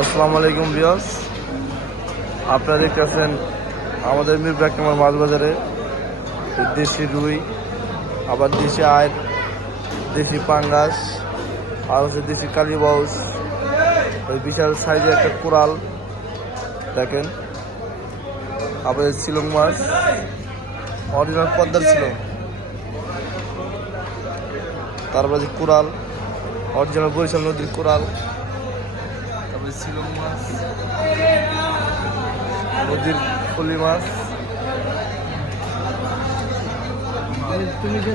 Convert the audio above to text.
আসসালামু আলাইকুম বিয়স আপনারা দেখতেছেন আমাদের মিরপুর এক নম্বর মাছ বাজারে দেশি রুই, আবার দেশি আয় দেশি পাঙ্গাস, আর হচ্ছে দেশি কালীবাউস ওই বিশাল সাইজের একটা কোরাল, দেখেন। এই শিলং মাছ অরিজিনাল পদ্মার ছিল তারপরে যে কোরাল অরিজিনাল বরিশাল নদীর কোরাল। তারপরে মাছ। নদীর ফলি মাছ। তুমি যে